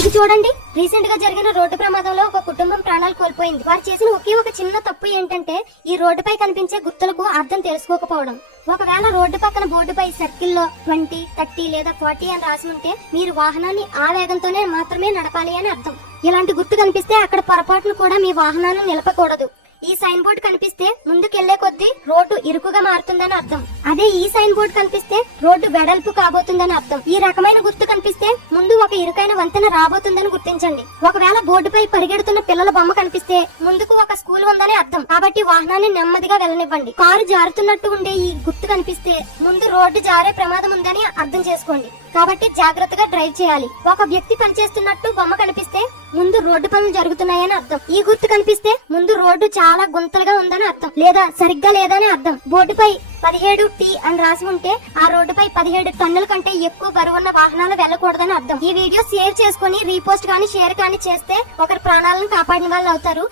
ఇది చూడండి, రీసెంట్ గా జరిగిన రోడ్డు ప్రమాదంలో ఒక కుటుంబం ప్రాణాలు కోల్పోయింది. వారు చేసిన ఒకే ఒక చిన్న తప్పు ఏంటంటే ఈ రోడ్డుపై కనిపించే గుర్తులకు అర్థం తెలుసుకోకపోవడం. ఒకవేళ రోడ్డు పక్కన బోర్డుపై సర్కిల్లో 20, 30 లేదా 40 అని రాసి ఉంటే మీరు వాహనాన్ని ఆ వేగంతోనే మాత్రమే నడపాలి అని అర్థం. ఇలాంటి గుర్తు కనిపిస్తే అక్కడ పొరపాటును కూడా మీ వాహనాన్ని నిలపకూడదు. ఈ సైన్ బోర్డు కనిపిస్తే ముందుకెళ్లే కొద్దీ రోడ్డు ఇరుకుగా మారుతుందని అర్థం. అదే ఈ సైన్ బోర్డు కనిపిస్తే రోడ్డు వెడల్పు కాబోతుందని అర్థం. ఈ రకమైన గుర్తు కనిపిస్తే ముందు ఒక ఇరుకైన వంతెన రాబోతుందని గుర్తించండి. ఒకవేళ బోర్డుపై పరిగెడుతున్న పిల్లల బొమ్మ కనిపిస్తే ముందుకు ఒక స్కూల్ ఉందని అర్థం. కాబట్టి వాహనాన్ని నెమ్మదిగా వెళ్ళనివ్వండి. కారు జారుతున్నట్టు ఉండే ఈ గుర్తు కనిపిస్తే ముందు రోడ్డు జారే ప్రమాదం ఉందని అర్థం చేసుకోండి. కాబట్టి జాగ్రత్తగా డ్రైవ్ చేయాలి. ఒక వ్యక్తి పనిచేస్తున్నట్టు బొమ్మ కనిపిస్తే ముందు రోడ్డు పనులు జరుగుతున్నాయని అర్థం. ఈ గుర్తు కనిపిస్తే ముందు రోడ్డు చాలా గుంతలుగా ఉందని అర్థం, లేదా సరిగ్గా లేదని అర్థం. బోర్డుపై 17T అని రాసి ఉంటే ఆ రోడ్డుపై 17 టన్నుల కంటే ఎక్కువ బరువున్న వాహనాలు వెళ్ళకూడదని అర్థం. ఈ వీడియో షేర్ చేసుకుని రీపోస్ట్ కానీ షేర్ కానీ చేస్తే ఒకరి ప్రాణాలను కాపాడిన వాళ్ళు అవుతారు.